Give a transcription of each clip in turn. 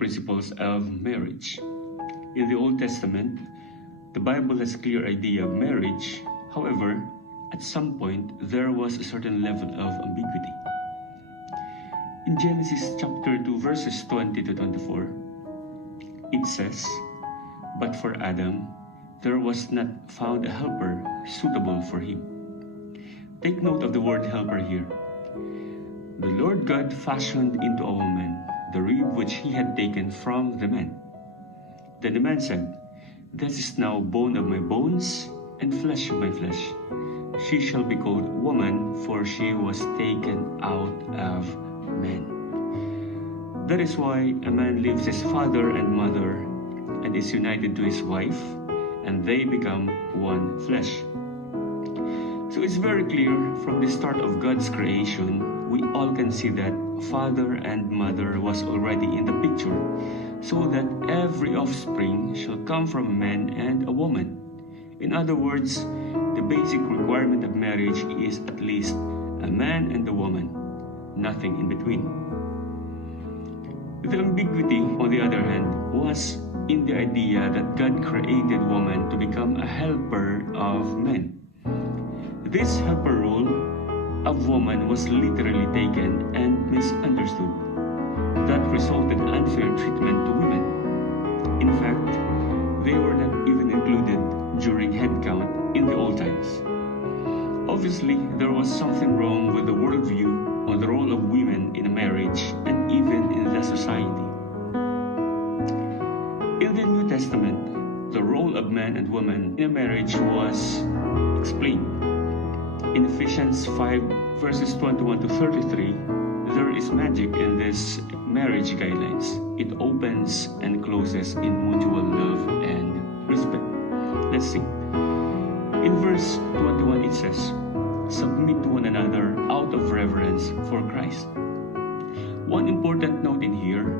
principles of marriage. In the Old Testament, the Bible has a clear idea of marriage. However, at some point, there was a certain level of ambiguity. In Genesis chapter 2, verses 20 to 24, it says, "But for Adam, there was not found a helper suitable for him." Take note of the word helper here. The Lord God fashioned into a woman the rib which he had taken from the man. Then the man said, "This is now bone of my bones and flesh of my flesh. She shall be called woman, for she was taken out of man." That is why a man leaves his father and mother and is united to his wife, and they become one flesh. So it's very clear from the start of God's creation, we all can see that father and mother was already in the picture, so that every offspring shall come from a man and a woman. In other words, the basic requirement of marriage is at least a man and a woman, nothing in between. The ambiguity, on the other hand, was in the idea that God created woman to become a helper of men. This helper role of woman was literally taken and misunderstood. That resulted in unfair treatment to women. In fact, they were not even included during head count in the old times. Obviously, there was something wrong with the worldview on the role of women in a marriage and even in the society. In the New Testament, the role of man and woman in a marriage was explained. In Ephesians 5 verses 21 to 33, there is magic in this marriage guidelines. It opens and closes in mutual love and respect. Let's see. In verse 21 it says, "Submit to one another out of reverence for Christ." One important note in here,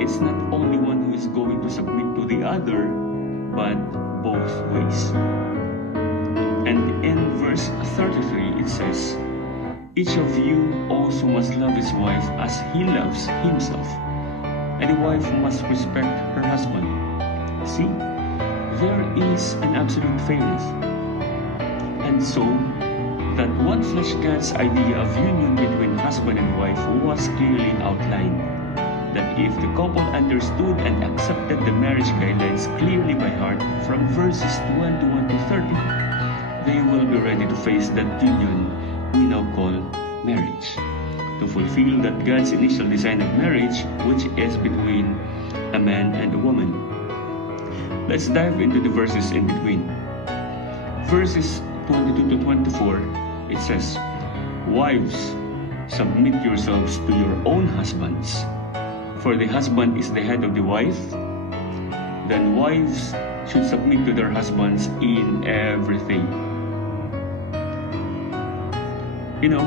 it's not only one who is going to submit to the other, but both ways. And in verse 33 it says, "Each of you also must love his wife as he loves himself, and the wife must respect her husband." See, there is an absolute fairness. And so, that one flesh God's idea of union between husband and wife was clearly outlined. That if the couple understood and accepted the marriage guidelines clearly by heart from verses 21 to 30, they will be ready to face that union we now call marriage, to fulfill that God's initial design of marriage, which is between a man and a woman. Let's dive into the verses in between. Verses 22 to 24, it says, "Wives, submit yourselves to your own husbands, for the husband is the head of the wife. Then wives should submit to their husbands in everything." You know,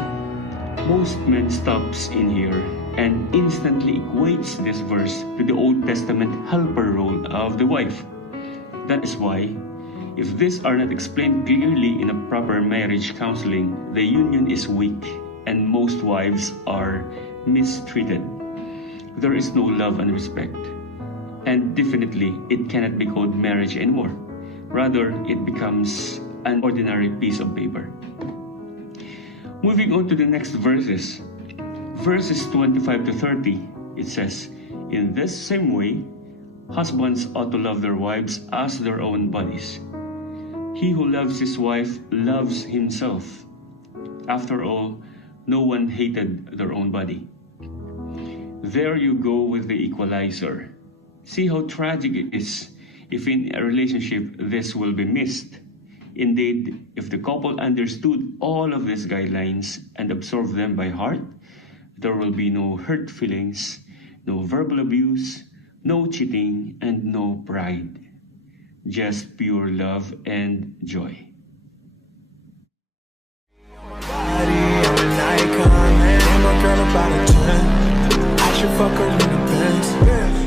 most men stops in here and instantly equates this verse to the Old Testament helper role of the wife. That is why, if these are not explained clearly in a proper marriage counseling, the union is weak and most wives are mistreated. There is no love and respect, and definitely it cannot be called marriage anymore. Rather, it becomes an ordinary piece of paper. Moving on to the next verses. Verses 25 to 30, it says, "In this same way, husbands ought to love their wives as their own bodies. He who loves his wife loves himself. After all, no one hated their own body." There you go with the equalizer. See how tragic it is if in a relationship this will be missed. Indeed, if the couple understood all of these guidelines and absorbed them by heart, there will be no hurt feelings, no verbal abuse, no cheating, and no pride. Just pure love and joy. Fuck her in the Benz.